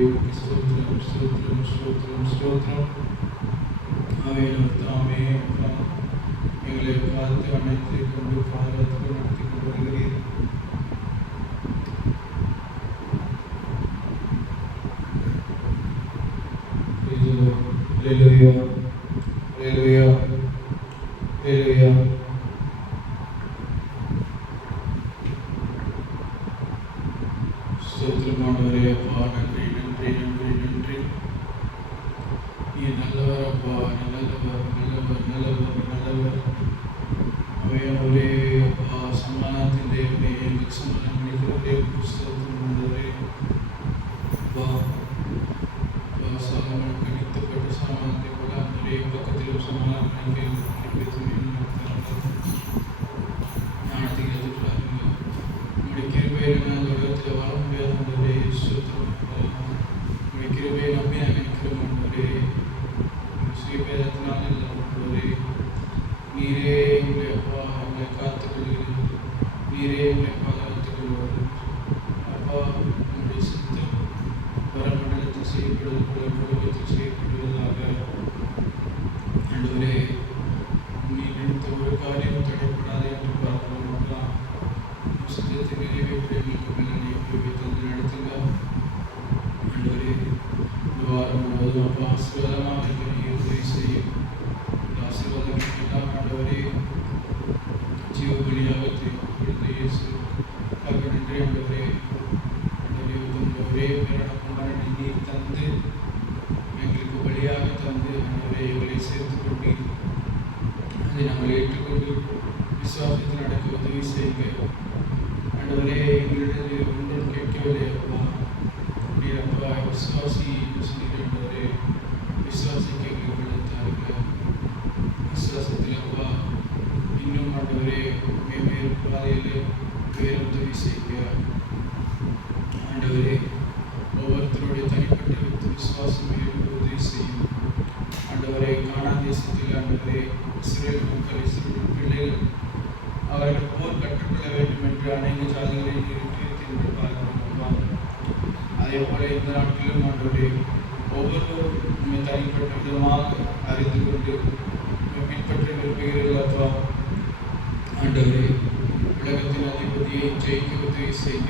ஸ்தோத்திரம் ஸ்தோத்திரம் ஸ்தோத்திரம் ஸ்தோத்திரம். அவையில் தாமே எங்களை காத்து அணைத்து கொண்டு பாதுகாத்து நடத்தி கொண்டு வருகிறீர். Hallelujah, hallelujah, hallelujah. ஸ்தோத்திரம் ஆண்டவரே. அப்பா நன்றி நன்றி நன்றி நன்றி. நீ நல்லவர் அப்பா, நல்லவர் நல்லவர் நல்லவர் நல்லவர். அவையானவரே அப்பா, சமாதானத்தின் தேவனே, எங்களுக்கு சமாதானம் அளிக்கிறவரே, ஸ்தோத்திரம் ஆண்டவரே. அப்பா சாலமோன் கணித்தப்பட்ட சமாதானத்தை போல ஆண்டவரே பக்கத்திலும் சமாதானம் ஞானத்தை எதிர்பாருங்க. உங்களுடைய கிருபையில் நான் இந்த உலகத்தில் வாழ முடியாத ஆண்டவரே, ஸ்தோத்திரம். உங்களுடைய கிருபையை நம்பி நான் நிற்கிறோம் ஆண்டவரே. சுயபேதத்தினால் இல்லை ஆண்டவரே. நீரே எங்களை அப்பா எங்களை காத்துக்கொள்கிறது, நீரே எங்களை பாதுகாத்துக் கொள்வது. அப்பா உங்களுடைய சித்தம் பரமண்டலத்தில் செய்யப்படுவது போல உலகத்தில் செய்யப்படுவதாக ஆண்டவரே. நீ நினைத்த ஒரு காரியம் தடைப்படாது என்று பார்க்கலாம். சித்தத்தை நிறைவேற்ற எங்களுக்கு மேலே தந்து நடத்துங்க ஆண்டவரே. இந்த வாரம் முழுவதும் அப்பா ஆசீர்வாதமாக இருக்க நீ உதவி செய்யும். இந்த ஆசீர்வாதம் எல்லாம் ஆண்டவரே ஜீவபலியாக கொடுத்த இயேசு நன்றி ஆண்டவரே. ஒரே பேரான நீர் தந்து எங்களுக்கு பலியாக தந்து ஆண்டவரே எங்களை சேர்த்துக் கொண்டு அதை நாங்கள் ஏற்றுக்கொண்டு விசுவாசத்தில் நடக்க உதவி செய்யுங்க ஆண்டவரே. எங்களிடம் ஒன்றும் கேட்கவில்லை அப்பா. நீர் அப்பா விசுவாசி சொல்லிட்டு ஆண்டவரே, விசுவாசிக்க எங்களுக்கு தாருங்க. விசுவாசத்தில் அப்பா இன்னும் ஆண்டவரே வேறு பாதையில் வேறு உதவி செய்யுங்க ஆண்டவரே. ஒவ்வொருத்தருடைய தனிப்பட்ட விசுவாசம் உதவி செய்யும் ஆண்டவரே. கானான் தேசத்தில் ஆண்டவரே இஸ்ரவேல் மக்கள் இஸ்ரவேல் பிள்ளைகள் அவர்கள் போர் கற்றுக்கொள்ள வேண்டும் என்று அநேக ஜாதிகளை நிறுத்தி பார்க்கிறோம். அதே போல இந்த நாட்டிலும் ஆண்டவரே ஒவ்வொருவரும் தனிப்பட்ட விதமாக அறிந்து கொண்டு பின்பற்ற விரும்புகிறீர்கள் அப்பா ஆண்டவரே. உலகத்தின் அதிபதியை ஜெயிக்க உதவி செய்ய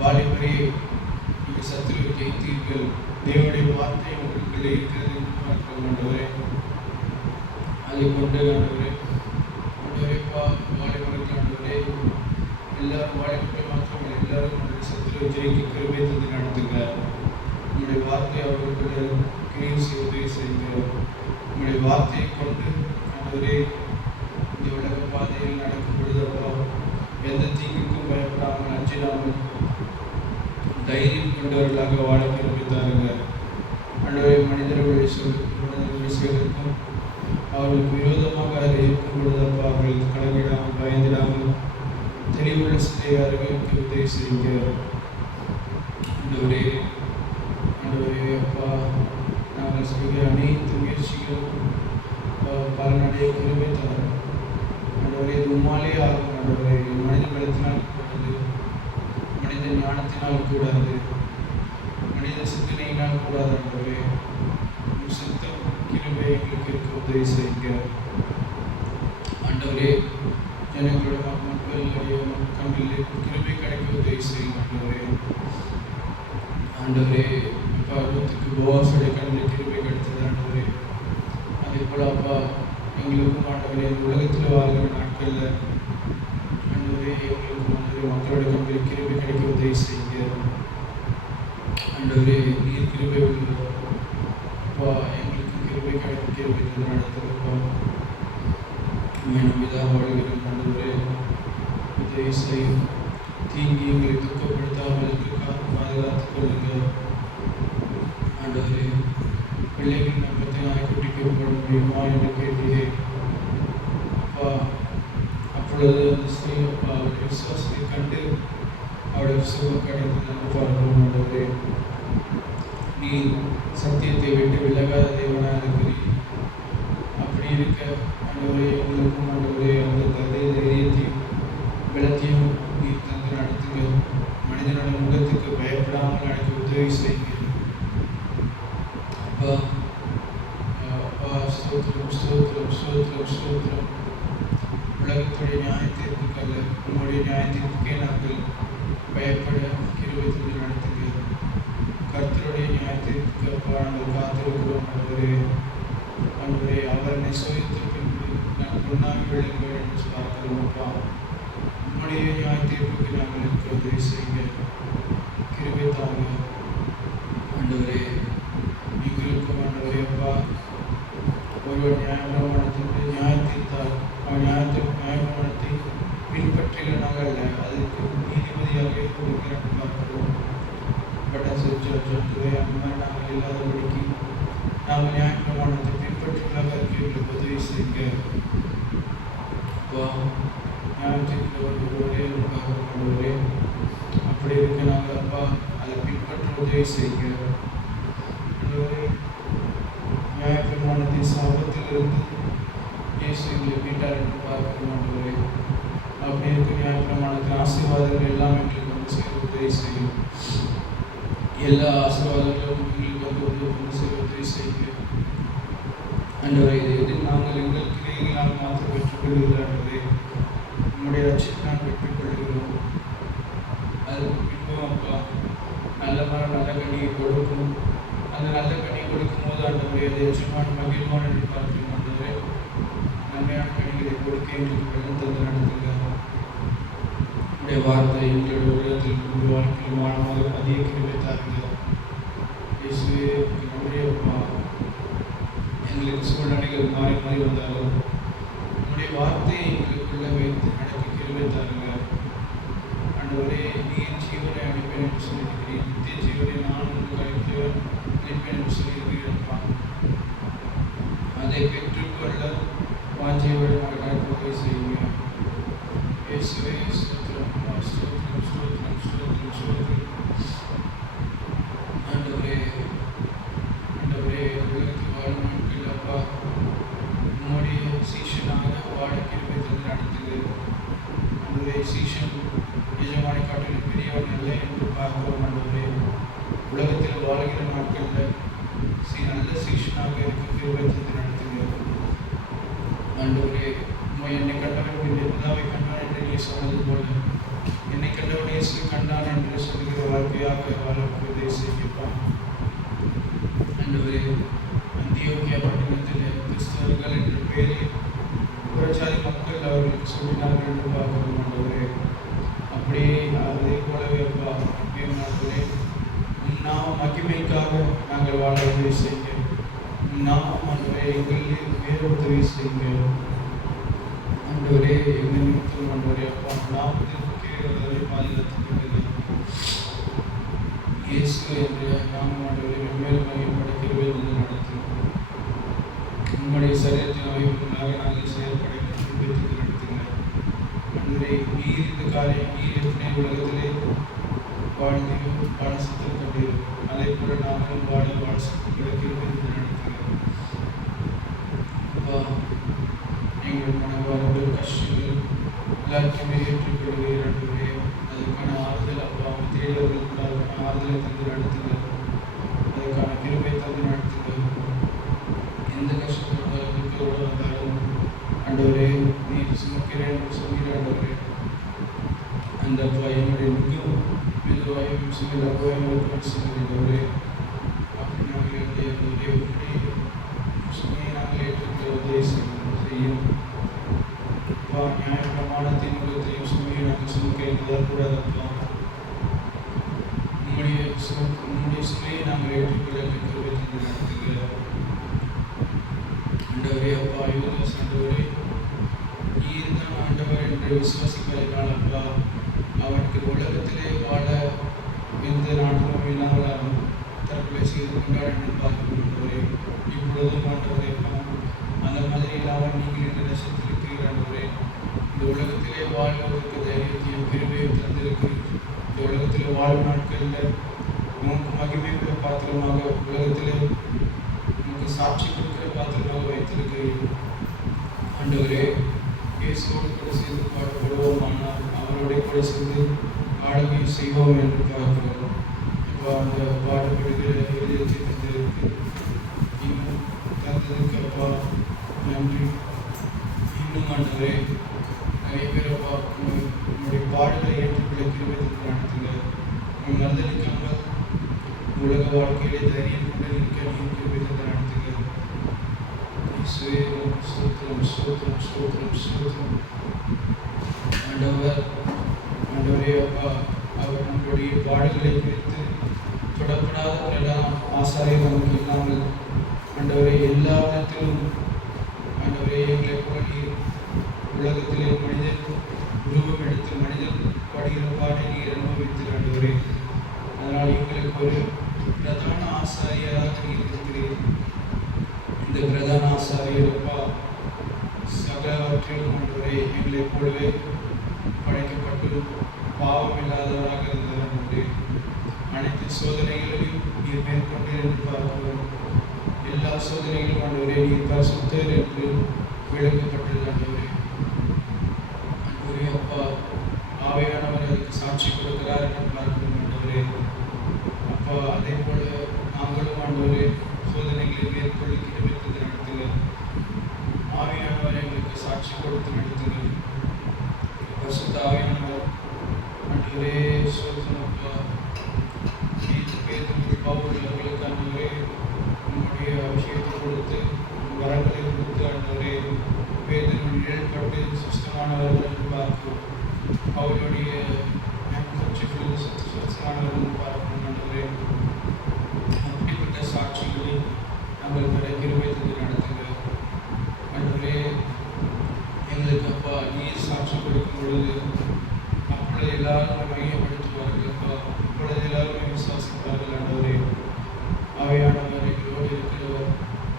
வாலிபரே, நீங்கள் சத்துருவை ஜெயித்தீர்கள். தேவனுடைய வார்த்தை உங்களுக்குள்ளே இருக்கிறது என்று பார்க்கிறோம் ஆண்டவரே. அதை கொண்டு ஆண்டவரே ஆண்டவரே வாலிபர்கள் ஆண்டவரே எல்லாரும் வாலிபர்கள் மாத்திரம் எல்லாரும் ஆண்டவரே சத்துருவை ஜெயிக்க கிருபை தந்து நடத்துங்க. உங்களுடைய வார்த்தை அவர்களுக்குள்ளே கிரியை செய்ய உதவி செய்யுங்க. உங்களுடைய வார்த்தையை கொண்டு ஆண்டவரே இந்த உலக பாதையில் நடக்கும் பொழுதப்பா எந்த தீங்குக்கும் பயப்படாமல் அஞ்சிடாமல் தைரியம் கொண்டவர்களாக வாழ விரும்பித்தாருங்க ஆண்டவரே. மனிதர்களுடைய செய்வதற்கும் அவர்களுக்கு விரோதமாக அதை இருக்கும் பொழுதப்பா அவர்களுக்கு கலங்கிடாமல் பயந்திடாமல் தெளிவுள்ள சிந்தையாளர்களுக்கு உதவி செய்யுங்க ஆண்டவரே. ஆண்டவரே அப்பா, நாங்கள் செய்கிற அனைத்து முயற்சிகளும் பலனடைய கிருபை தரும் ஆண்டவரே. இது உம்மாலே ஆகும் ஆண்டவரே. மனித பலத்தினால் கூடாது, மனித ஞானத்தினால் கூடாது, மனித சிந்தனையினால் கூடாது ஆண்டவரே. சித்தம் கிருபை எங்களுக்கு இருக்க உதவி செய்யுங்க ஆண்டவரே. ஜனங்களோட மக்களுடைய கண்களில் கிருபை கிடைக்க உதவி செய்யுங்க ஆண்டவரே. ஆண்டவரே பருவத்துக்கு போவாசுடைய கண்ணில் கிருபை கிடைத்தது ஆண்டவரே. அதே போல அப்பா எங்களுக்கும் ஆண்டவரே இந்த உலகத்தில் வாழ்கிற நாட்களில் ஆண்டவரே எங்களுக்கும் ஆண்டவரே மக்களோட கண்களில் கிருபை கிடைக்க உதவி செய்யுங்க ஆண்டவரே. நீர் கிருபை அப்பா எங்களுக்கு கிருபை கிடைக்க கிருபை நடத்துகிறப்பா நம்பிதான் வாழ்கிறோம் ஆண்டவரே. உதவி செய்யும். தீங்கி எங்களை துக்கப்படுத்தாமல் பாதுகாத்துக் கொள்ளுங்க ஆண்டவரே. பிள்ளைகள் நம்பத்தை நாய்க்குட்டிக்கு போட முடியுமா என்று கேட்டீரே அப்பா. அப்பொழுது அந்த ஸ்திரீ அப்பா அவருடைய விசுவாசத்தை கண்டு அவருடைய சுகம் கிடைத்தது என்று பார்க்கிறோம் ஆண்டவரே. நீ சத்தியத்தை விட்டு விலகாத தேவனாக இருக்கிறீர். அப்படி இருக்க ஆண்டவரே எங்களுக்கும் ஆண்டவரே அந்த தைரியத்தையும் பலத்தையும் நீர் தந்து நடத்துங்க. மனிதனோட முகத்துக்கு பயப்படாமல் நடக்க உதவி செய்யுங்க. அப்பா அப்பா ஸ்தோத்திரம் ஸ்தோத்திரம் ஸ்தோத்திரம் ஸ்தோத்திரம். உலகத்துடைய நியாய தீர்ப்புக்கல்ல, உங்களுடைய நியாய தீர்ப்புக்கே நாங்கள் பயப்பட கிருபை தந்து நடத்துங்க. கர்த்தருடைய நியாய தீர்ப்புக்கு அப்பா நாங்கள் காத்திருக்கிறோம். ஆண்டவரே அவர் என்னை சோதித்த பின்பு நான் பொன்னாகி விளங்குவேன் என்று பார்க்கிறோம். அப்பா உம்முடைய நியாய தீர்ப்புக்கு நாங்கள் இருக்க உதவி செய்யுங்க. கிருபை தாங்க ஆண்டவரே. எங்களுக்கும் ஆண்டவரே அப்பா ஒருவர் நியாயப்பிரமாணத்தினுடைய நியாயத்தீர்த்தால் நியாயப்பிரமாணத்தை பின்பற்றினாங்க அல்ல, அதுக்கு நீதிபதியாக இருக்கிற பார்க்கிறோம். பட் ஆண்டவரே அந்த மாதிரி நாங்கள் இல்லாதபடிக்கு நாங்கள் நியாயப்பிரமாணத்தை பின்பற்றினாக இருக்க உதவி செய்யுங்க. அப்பா நியாயத்திற்கு ஒரே ஆண்டவரே அப்படி இருக்க நாங்கள் அப்பா அதை பின்பற்ற உதவி செய்யுங்க. நியாயப்பிரமாணத்தின் சாபத்திலிருந்து இயேசு எங்களை மீட்டார் என்று பார்க்கிறோம். ஆண்டவரே அப்படி இருக்க நியாயப்பிரமாணத்தின் ஆசீர்வாதங்கள் எல்லாம் எங்களுக்கு வந்து சேர உதவி செய்யும். எல்லா ஆசீர்வாதங்களும் எங்களுக்கு வந்து சேர உதவி செய்யுங்க. ஆண்டவரே இது நாங்கள் எங்கள் கிரியைகளால் மாற்ற பெற்றுக்கொள்கிறோம். ஆண்டவரே உங்களுடைய ரட்சிப்பினால் பெற்றுக்கொள்கிறோம். அதுக்கு பின்பும் அப்பா நல்ல மரம் நல்ல கனியை கொடுக்கும். அந்த நல்ல கனியை கொடுக்கும் போது ஆண்டவரே அது எஜமான மகிழ்வான் என்று பார்க்கிறோம். ஆண்டவரே நன்மையான கனிகளை கொடுக்க எங்களுக்கு வெள்ளம் தந்து நடத்துங்க. உடைய வார்த்தை எங்களுடைய உலகத்தில் உங்கள் வாழ்க்கையில் வாழமாக அதிக கிருபை தாருங்க. இயேசுவே நம்முடைய எங்களுக்கு சூழ்நிலைகள் மாறி மாறி வந்தாலும் உங்களுடைய வார்த்தையை எங்களுக்குள்ள வைத்து நடக்க கிருபை தாருங்க. ஆண்டவரே நீர் ஜீவனை அளிப்பேன் என்று சொல்லியிருக்கிறேன். நித்திய ஜீவனை நான் உங்களுக்கு அளிப்பேன் என்று சொல்லியிருக்கிறேன்ப்பா. அதை பெற்றுக்கொள்ள வாஞ்சியோடு நாங்கள் உதவி செய்யுங்க. இயேசுவே ஸ்தோத்திரம் ஸ்தோத்திரம் ஸ்தோத்திரம் ஸ்தோத்திரம் ஸ்தோத்திரம். ஆண்டவரே ஆண்டவரே உலகத்தில் வாழும் நாட்கள் அப்பா உம்முடைய சீஷனாக வாழ கிருபை தந்து நடத்துங்க. ஆண்டவரே சீஷன் எஜமானை காட்டிலும் பெரியவன் அல்ல என்று பார்க்கிறோம். ஆண்டவரே உலகத்தில் வாழ்கிற நாட்களில் நல்ல சீஷனாக இருக்க கிருபை தந்து நடத்துங்க. ஆண்டவரே என்னை கண்டவன் என்னுடைய பிதாவை கண்டான் என்று நீ சொன்னது போல என்னை கண்டவன் இயேசு கண்டான் என்று சொல்கிற வாழ்க்கையாக வாழ உதவி செய்யப்பான். ஆண்டவரே அந்தியோக்கியா பட்டணத்தில் கிறிஸ்தவர்கள் என்ற பெயரில் புறச்சாதி மக்கள் அவர்களுக்கு சொல்லினார்கள் என்று பார்க்கிறோம். ஆண்டவரே அப்படியே அதே போலவே அப்பா ஆண்டவரே நாம் மகிமைக்காக நாங்கள் வாழ உதவி செய்யுங்க. நாம் ஆண்டவரே எங்களில் வேறு உதவி செய்யுங்க. ஆண்டவரே எங்கள் நிமித்தம் ஆண்டவரே அப்பா நாம் கீழே பாதுகாத்துக்கிறது இயேசு என்ற நாம் ஆண்டவரே மேலும் மகிமைப்படுகிறவே வந்து நடத்தும். உங்களுடைய சரீரத்தின் அமைப்புகளாக நாங்கள் செயல்பட நடத்துங்க. ஆண்டவரே நீர் இந்த காரியம் நீர் எத்தனை உலகத்திலே வாழ்ந்தீரும் வாழ சுத்தம் கண்டீரும் அதே போல நாங்களும் வாழ சுத்தப்படுகிறது நடத்துங்க. அப்பா எங்கள் மனவாரங்கள் கஷ்டங்கள் எல்லாத்தையுமே ஏற்றுக்கொள்கிறீர். ஆண்டவரே அதற்கான ஆறுதல் அப்பா தேடியவர்களுக்கு அதற்கான ஆறுதலை தந்து நடத்துங்க. அதற்கான கிருபை தந்து நடத்துங்க. எந்த கஷ்டத்தோடு வந்தாலும் துக்கத்தோடு வந்தாலும் ஆண்டவரே நீ சுமக்கிறேன் என்று சொல்கிற ஆண்டவரே அந்த என்னுடைய முகம் மெதுவாயும் சுமையிலாகவும் சொல்கிறவரே அப்படி நாங்கள் என்னுடைய சுமையை நாங்கள் ஏற்றுக்கிற உதவி செய்யும். நியாய பிரமாணத்தின் முகத்தையும் சுமையை நாங்கள் சுமக்க கூடாதப்பா. உங்களுடைய சுமையை நாங்கள் ஏற்றுக்கொள்ள நடத்துகிற ஆண்டவரே அப்பா யோகாஸ் ஆண்டவரே நீர் தான் ஆண்டவர் என்று விசுவாசிப்பதனால் அப்பா அவனுக்கு உலகத்திலே வாழ எந்த நாட்டமும் இல்லாமலும் தற்கொலை செய்து கொண்டாட என்று பார்க்கிறோம். இப்பொழுதும் ஆண்டவரே அந்த மாதிரி இல்லாமல் நீங்கள் இந்த நட்சத்திரத்தில் இருக்கிறாண்டவரே இந்த உலகத்திலே வாழ்வதற்கு தைரியத்தையும் கிருபையும் தந்திருக்கிறீர். இந்த உலகத்தில் வாழும் நாட்களில் உனக்கு மகிமைக்குள்ள பாத்திரமாக உலகத்திலே உனக்கு சாட்சி கொடுக்கிற பாத்திரமாக வைத்திருக்கிறீர். ஆண்டவரே இயேசுவோடு கூட சேர்ந்து பாடுபடுவோம், ஆனால் அவரோட கூட சேர்ந்து ஆளுகை செய்வோம் என்று பார்க்கிறோம். அப்பா அந்த பாடுபடுகிற இதயத்தை தந்ததற்கு இன்னும் தந்ததுக்கு அப்பா நன்றி. இன்னும் ஆண்டவரே நிறைய பேர் அப்பா உங்களுடைய பாடுகளை ஏற்றுக்கொள்ள கிருபைக்கு நடத்துங்க. உங்கள் மறுதளிக்காமல் உலக வாழ்க்கையிலே தைரியம் கொண்டு இருக்க நீங்க கிருபைக்கு நடத்துங்க. ஸ்தோத்திரம் ஸ்தோத்திரம் ஸ்தோத்திரம் ஸ்தோத்திரம். ஆண்டவரே அப்பா அவர் நம்மளுடைய பாடுகளை குறித்து தொடப்படாத எல்லாம் ஆசாரியம் நமக்கு இல்லாமல் ஆண்டவரே எல்லா விதத்திலும் ஆண்டவரே எங்களை போல நீர் உலகத்திலே மனிதன் உருவம் எடுத்து மனிதன் படுகிற பாட்டை நீர் அனுபவித்து ஆண்டவரே. அதனால் எங்களுக்கு ஒரு பிரதான ஆசாரியாக நீர் இருக்கிறீர். இந்த பிரதான ஆசாரியர் அப்பா சகலவற்றிலும் ஆண்டவரே எங்களை போலவே படைக்கப்பட்டு பாவம் இல்லாதவராக இருந்தவர். அனைத்து சோதனைகளையும் நீர் மேற்கொண்டு என்று பார்க்கிறோம். எல்லா சோதனைகளும் ஆண்டவரே நீர் பரிசுத்தர் என்று விளக்கப்பட்டது ஆண்டவரே. ஆண்டவரே அப்பா ஆவியானவர் அதுக்கு சாட்சி கொடுக்கிறார் என்று பார்க்கிறோம் ஆண்டவரே. அப்பா அதே போல நாங்களும் ஆண்டவரே சோதனைகளை மேற்கொள்ள கிடமித்தது நடத்துங்க. ஆவியானவர் எங்களுக்கு சாட்சி கொடுத்து நடத்துங்க. பரிசுத்த ஆவியானவர் ஆண்டவரே சோதனை அப்பா பவுல் அவர்களுக்கு ஆண்டவரே உங்களுடைய அபிஷேகத்தை கொடுத்து வரங்களை கொடுத்து ஆண்டவரே வேதனை நிழல்பட்டு சுத்தமானவர்கள் என்று பார்க்கிறோம். அவருடைய சுத்தமானவர்கள் பார்க்கணும் ஆண்டவரே. அப்படிப்பட்ட சாட்சிகளை நாங்கள் கிடைக்கிற வைத்து நடத்துங்க ஆண்டவரே. எங்களுக்கு அப்பா நீர் சாட்சி கொடுக்கும் பொழுது அப்பொழுது எல்லாரும் மையப்படுத்துவார்கள் அப்பா. அப்பொழுது எல்லாருமே விசுவாசிப்பார்கள் ஆண்டவரே. ஆவியானவர் எங்களோடு இருக்கிறவர்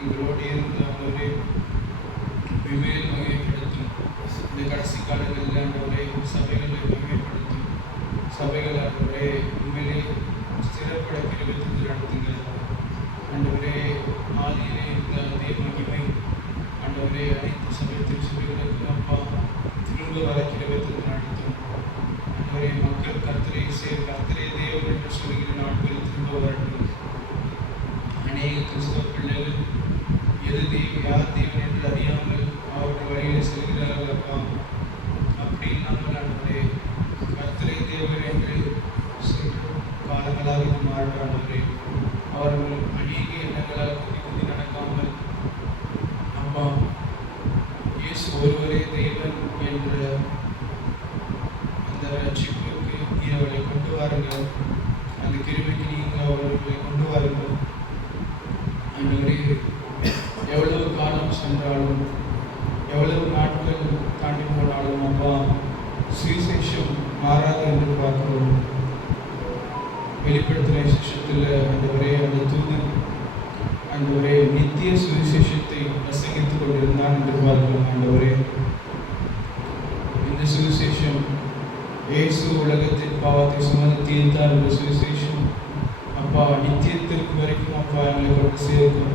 எங்களோடு இருந்து ஆண்டவரே விவேல் மையப்படுத்தும். இந்த கடைசி காலங்களில் ஆண்டவரே சபைகளை மையப்படுத்தும். சபைகள் ஆண்டவரே உண்மையிலே ஸ்திரப்பட கிருபைத்து நடத்துங்க ஆண்டவரே. ஆதியிலே இருந்த அதே மகிமை ஆண்டவரே அனைத்து சபையத்தின் சபைகளுக்கு அப்பா திரும்ப வர கிருபைத்து நடத்தும் ஆண்டவரே. மக்கள் கர்த்தரை கர்த்தரே தேவன் என்று சொல்கிற நாட்களில் திரும்ப வரட்டும். அநேக கிறிஸ்தவ பிள்ளைகள் எது யார் தேவன் என்று அறியாமல் அவர்கள் வழியில் செல்கிறார்கள் அப்பா. அப்படி இல்லாமல் ஆண்டவரே கர்த்தரை தேவன் என்று காலங்களாக இது மாறாண்டவரே. அவர்கள் அநேக எண்ணங்களால் குதி நடக்காமல் அப்பா இயேசு ஒருவரே தேவன் என்ற அந்த ரட்சிப்புக்கு நீர் அவர்களை கொண்டு வாருங்கள். அந்த கிருபைக்கு நீங்கள் அவர்களை கொண்டு வாருங்கள் ஆண்டவரே. எவ்வளவு காலம் சென்றாலும் எவ்வளவு நாட்கள் தாண்டி போனாலும் அப்பா சுவிசேஷம் மாறாது என்று பார்க்கிறோம். வெளிப்படுத்தின விசேஷத்தில் ஆண்டவரே அந்த தூதன் ஆண்டவரே நித்திய சுவிசேஷத்தை பிரசங்கித்துக் கொண்டிருந்தான் என்று பார்க்கிறோம் ஆண்டவரே. இந்த சுவிசேஷம் இயேசு உலகத்தின் பாவத்தை சுமந்து தீர்த்தார். இந்த சுவிசேஷம் அப்பா நித்தியத்திற்கு வரைக்கும் அப்பா எங்களை கொண்டு சேர்க்கும்.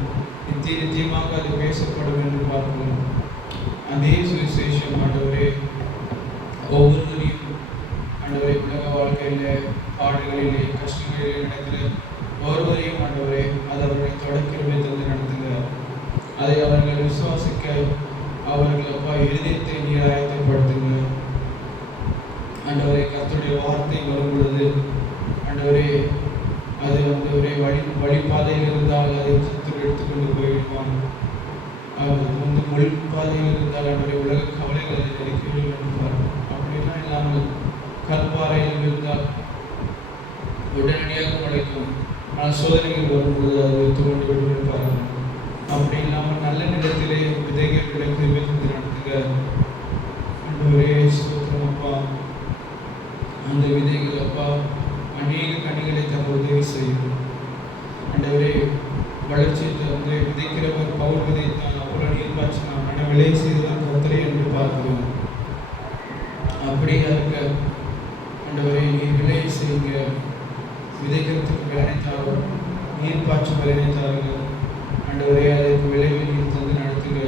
நித்தியமாக அது பேசப்படும் என்று பார்க்கிறோம். அதே சுவிசேஷம் ஆண்டவரே ஒவ்வொருவரையும் ஆண்டவரே உலக வாழ்க்கையிலே பாடுகளிலே கஷ்டங்களிலே நடக்கிற ஒவ்வொருவரையும் ஆண்டவரே அது அவர்களை தொடக்கிறவே தந்து நடத்துங்க. அதை அவர்கள் விசுவாசிக்க அவர்கள் அப்பா இருதயத்தை நீர் ஆயத்தப்படுத்துங்க ஆண்டவரே. கர்த்தருடைய வார்த்தை வரும் பொழுது ஆண்டவரே அது ஆண்டவரே வழிபாதையில் இருந்தால் அதை சுத்தம் எடுத்துக்கொண்டு போயிருப்பான். அது வந்து மொழிப்பாதையில் இருந்தால் ஆண்டவரே உலக கவலைகள் அதை நெருக்கி என்பார். அப்படிலாம் இல்லாமல் கல்பாறையில் இருந்தால் உடனடியாக முளைக்கும். ஆனால் சோதனைகள் வரும்பொழுது அதை வைத்து கொண்டு விடுப்பார்கள். அப்படி இல்லாமல் நல்ல நிலத்திலே விதைகள் கிடைத்து வைத்து நடத்துங்க ஆண்டவரே. ஸ்தோத்திரம் அப்பா. அந்த விதைகள் அப்பா அநேக கனிகளை தர உதவி செய்யும் ஆண்டவரே. வளர்ச்சியை தந்து விதைக்கிறவர் பவுல் விதைத்தான் அப்புறம் நீர் பாய்ச்சினான். ஆனால் விளைய செய்ததான் கர்த்தரே என்று பார்க்கிறோம். அப்படியே இருக்க ஆண்டவரே நீர் விளைய செய்யுங்க. விதைக்கிறதுக்கு விளைத்தார்கள், நீர் பாய்ச்சி விளைத்தார்கள் ஆண்டவரே. அதற்கு விளைவை நீர் தந்து நடத்துங்க.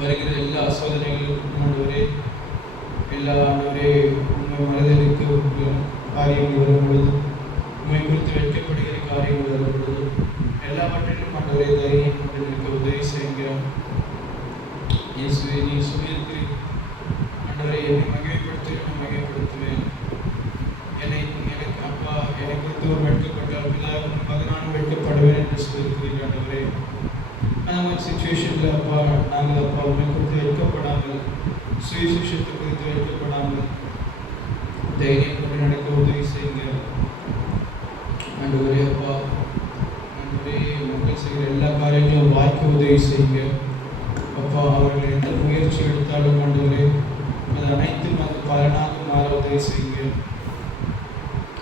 வருகிற எல்லா சோதனைகளுக்கும் ஆண்டவரே எல்லா ஆண்டவரே உண்மை மனதிற்கு காரியங்கள் வரும் பொழுது உண்மை குறித்து வைக்கப்படுகிற காரியங்கள் வரும்பொழுது எல்லாவற்றிலும் ஆண்டவரே தைரியம் கொண்டு நிற்க உதவி செய்யுங்க. இயேசுவே, நீ சொல்லியிருக்கிறீர் ஆண்டவரே, என்னை மகிமைப்படுத்துவேன், மகிமைப்படுத்துவேன். எனக்கு அப்பா, என்னை குறித்து ஒரு வெட்கப்பட்டால் பிதாவின் முன்பாக நான் வெட்கப்படுவேன் என்று சொல்லியிருக்கிறீர் ஆண்டவரே. அந்த சிச்சுவேஷனில் அப்பா நாங்கள் அப்பா உண்மை குறித்து வெட்கப்படாமல், சுவிசேஷத்தை குறித்து வெட்கப்படாமல் தைரியம் கொண்டு நடக்க உதவி செய்யுங்க ஆண்டவரே. அப்பா ஆண்டவரே, மக்கள் செய்கிற எல்லா காரியங்களும் வாய்க்க உதவி செய்யுங்க அப்பா. அவர்கள் எந்த முயற்சி எடுத்தாலும் ஆண்டவரே, அது அனைத்தும் அது பலனாக மாற உதவி செய்யுங்க.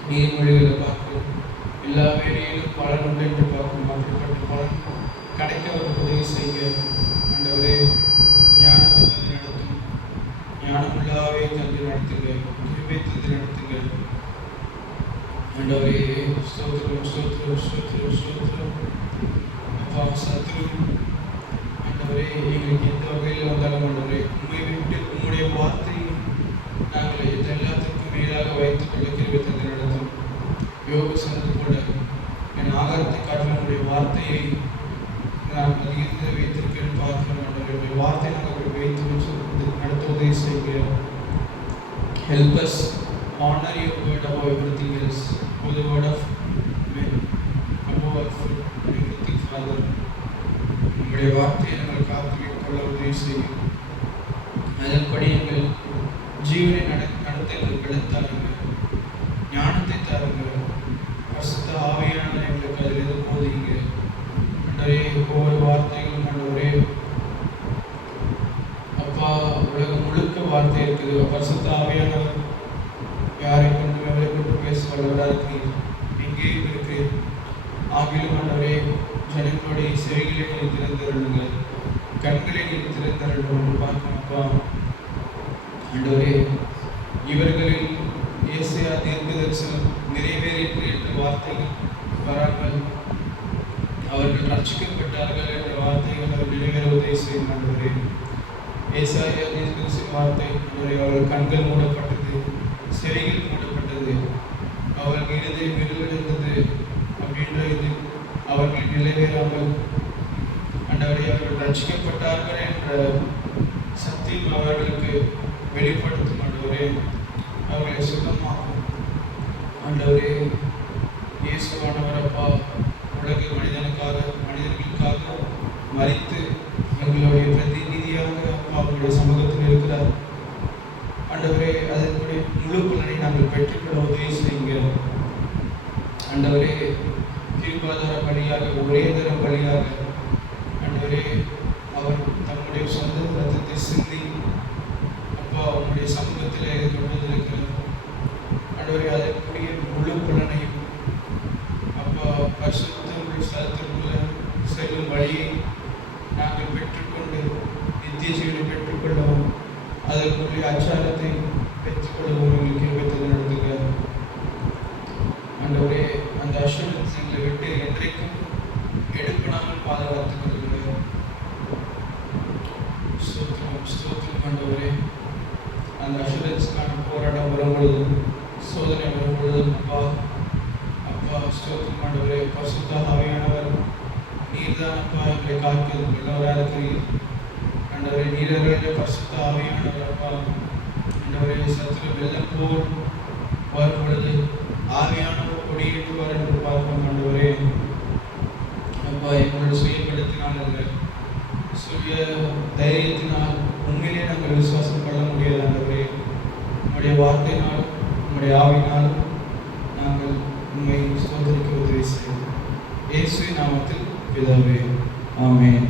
நீர்மொழிகளை பார்க்கும் எல்லா வேலையிலும் பலன் உண்டு என்று பார்க்கும் அப்படிப்பட்ட பலன் கிடைக்க ஒரு உதவி செய்யுங்க ஆண்டவரே. ஞானத்தை தந்து நடத்தும், ஞானமுள்ளாவே தந்து நடத்துங்க, கிருபை தந்து நடத்துங்க ஆண்டவரே. ஸ்தோத்திரம், ஸ்தோத்திரம், ஸ்தோத்திரம், ஸ்தோத்திரம் அப்பா. சத்ரு ஆண்டவரே, எங்களுக்கு எந்த வகையில் வந்தாலும் ஆண்டவரே, உண்மை விட்டு உம்முடைய வார்த்தையும் நாங்கள் இது எல்லாத்திற்கும் மேலாக வைத்துக் கொள்ள கிருபை தந்து நடத்தும். யோக சொன்னது கூட, என் ஆகாரத்தை காட்டிலும் உங்களுடைய வார்த்தையை நான் அதிகத்தை வைத்திருக்கேன் பார்க்கிறோம் ஆண்டவரே. வார்த்தை நாங்கள் வைத்து நடத்த உதவி செய்கிறோம். Help us honor your word above everything else, for the word of men above everything, Father. உங்களுடைய வார்த்தையை நாங்கள் காத்து கொள்ள உதவி செய்யும். அதன்படி எங்கள் ஜீவனை நடத்த எங்களுக்கு வெளுத்தாருங்க, ஞானத்தை தாருங்க, பரிசுத்த ஆவியான எங்களுக்கு அதில் எது போதிங்க ஆண்டவரே. ஒவ்வொரு வார்த்தைகளும் ஆண்டவரே அப்பா, உலகம் முழுக்க வார்த்தை இருக்குது. பரிசுத்த ஆவியானவர் யாரை கொண்டு எவரை கொண்டு பேச வல்லவராக இருக்கிறீர், எங்கேயும் இருக்கிறீர். ஆகிலும் ஆண்டவரே, ஜனங்களுடைய செவிகளை நீர் திறந்தருளுங்க, கண்களை நீர் திறந்தருளும் பார்க்கணும் அப்பா ஆண்டவரே. இவர்களில் ஏசாயா தீர்க்க தரிசனம் நிறைவேறிற்று என்ற வார்த்தைகள் வராமல் அவர்கள் ரட்சிக்கப்பட்டார்கள் என்ற வார்த்தைகள் அவர் நிறைவேற உதவி செய்யும் ஆண்டவரே. ஏசாயா தீர்க்க தரிசன வார்த்தை ஆண்டவரே, அவர்கள் கண்கள் மூடப்பட்டது, செவிகள் மூடப்பட்டது, அவர்கள் இருதயம் விரிவடைந்தது அப்படின்ற இது அவர்கள் நிறைவேறாமல் ஆண்டவரே, அவர்கள் ரட்சிக்கப்பட்டார்கள் என்ற சத்தியம் அவர்களுக்கு வெளிப்படுத்தும் ஆண்டவரே. அவர்களை சுத்தமாகும் ஆண்டவரே. இயேசுவானவர் அப்பா உலக மனிதர்களுக்காக மரித்து எங்களுடைய பிரதிநிதியாக அப்பா அவருடைய சமூகத்தில் இருக்கிறார் ஆண்டவரே. அதனுடைய முழு பலனை நாங்கள் பெற்றுக்கொள்ள உதவி செய்யுங்க ஆண்டவரே. கிருபாதார பலியாக, ஒரே தரம் பலியாக ஆண்டவரே, அவர் தம்முடைய சொந்த ரத்தத்தை சிந்தி அப்பா அவருடைய சமூகத்திலே கொண்டு வந்திருக்கிறார் ஆண்டவரே. அதற்குரிய முழு பலனையும் அப்பா பரிசுத்தமுள்ள ஸ்தலத்திற்குள்ள செல்லும் வழியை நாங்கள் பெற்றுக்கொண்டு நித்திய ஜீவனை பெற்றுக்கொள்ளவும், அதற்குரிய அச்சாரத்தை பெற்றுக்கொள்ளவும் எங்களுக்கு கிருபை நடத்துங்க ஆண்டவரே. அந்த அஷூரன்ஸ் எங்களை விட்டு என்றைக்கும் எடுப்படாமல் பாதுகாத்துக் கொள்கிறோம். ஸ்தோத்திரம், ஸ்தோத்திரம் ஆண்டவரே. அந்த அஷூரன்ஸ்க்கான போராட்டம் வரும்பொழுது, சோதனை வரும்பொழுது அப்பா அப்பா ஸ்தோத்திரம் ஆண்டவரே. பரிசுத்த ஆவியானவர் நீர்தான் அப்பா எங்களை காக்கிறது வல்லவராக இருக்கிறீர் ஆண்டவரே. நீரர்களுடைய பரிசுத்த ஆவியானவர் அப்பா ஆண்டவரே, சத்துரு வெள்ளம் போல் வரும்பொழுது ஆவியானவர் கொடியேற்றுவார் என்று பார்ப்போம் ஆண்டவரே. அப்பா எங்களுடைய சுயப்படுத்தினால் அல்ல, சுய தைரியத்தினால் உண்மையிலே நாங்கள் விசுவாசம் கொள்ள முடியாது ஆண்டவரே. உங்களுடைய வார்த்தையினால், உங்களுடைய ஆவினால் நாங்கள் உண்மை சோதனைக்கு உதவி செய்வோம். இயேசுவின் நாமத்தில் பிதாவே, ஆமென்.